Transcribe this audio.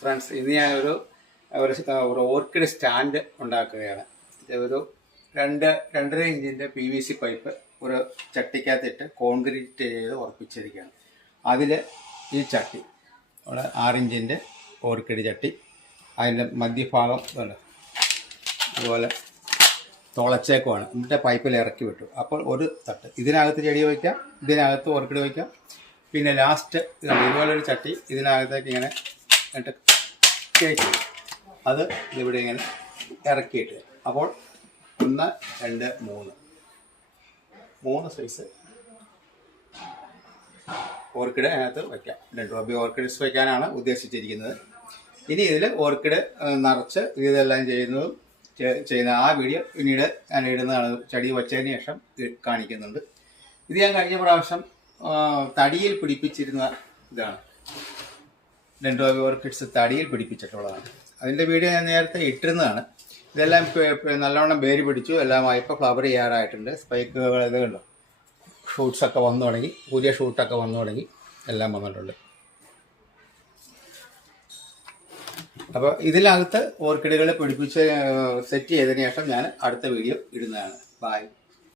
Friends, ഇന്ന് ഞാനൊരു ഒരു ഓർക്കിഡ് സ്റ്റാൻഡ് ഉണ്ടാക്കുകയാണ്. ഒരു 2.5 ഇഞ്ചിൻ്റെ PVC പൈപ്പ് ഒരു ചട്ടിക്കകത്തിട്ട് കോൺക്രീറ്റ് ചെയ്ത് ഉറപ്പിച്ചിരിക്കുകയാണ്. അതിൽ ഈ ചട്ടി 6 ഇഞ്ചിൻ്റെ ഓർക്കിഡ് ചട്ടി, അതിൻ്റെ മധ്യഭാഗം അതുപോലെ തുളച്ചേക്കുമാണ്. എന്നിട്ട് പൈപ്പിൽ ഇറക്കി വിട്ടു. അപ്പോൾ ഒരു തട്ട് ഇതിനകത്ത് ചെടി വയ്ക്കാം, ഇതിനകത്ത് ഓർക്കിഡ് വയ്ക്കാം. പിന്നെ ലാസ്റ്റ് ഇതുപോലൊരു ചട്ടി ഇതിനകത്തേക്ക് ഇങ്ങനെ എന്നിട്ട് കയറ്റി അത് ഇവിടെ ഇങ്ങനെ ഇറക്കിയിട്ട്, അപ്പോൾ 1, 2, 3 സൈസ് ഓർക്കിഡ് അതിനകത്ത് വയ്ക്കാം. 2 റൂബി ഓർക്കിഡ്സ് വയ്ക്കാനാണ് ഉദ്ദേശിച്ചിരിക്കുന്നത്. ഇനി ഇതിൽ ഓർക്കിഡ് നിറച്ച് ഇതെല്ലാം ചെയ്യുന്ന ആ വീഡിയോ പിന്നീട് ഞാൻ ഇടുന്നതാണ്. ചെടി വച്ചതിന് ശേഷം കാണിക്കുന്നുണ്ട്. ഇത് ഞാൻ കഴിഞ്ഞ പ്രാവശ്യം തടിയിൽ പിടിപ്പിച്ചിരുന്ന ഇതാണ്. 2 റൂബി ഓർക്കിഡ്സ് തടിയിൽ പിടിപ്പിച്ചിട്ടുള്ളതാണ്. അതിൻ്റെ വീഡിയോ ഞാൻ നേരത്തെ ഇട്ടിരുന്നതാണ്. ഇതെല്ലാം നല്ലവണ്ണം വേര് പിടിച്ചു, എല്ലാമായി ഇപ്പോൾ ഫ്ലവർ ചെയ്യാറായിട്ടുണ്ട്. സ്പൈക്കുകൾ ഇത് കണ്ടോ, ഷൂട്ട്സൊക്കെ വന്നു തുടങ്ങി, പുതിയ ഷൂട്ടൊക്കെ വന്നു തുടങ്ങി, എല്ലാം വന്നിട്ടുണ്ട്. അപ്പോൾ ഇതിനകത്ത് ഓർക്കിഡുകൾ പിടിപ്പിച്ച് സെറ്റ് ചെയ്തതിന് ശേഷം ഞാൻ അടുത്ത വീഡിയോ ഇടുന്നതാണ്. ബൈ.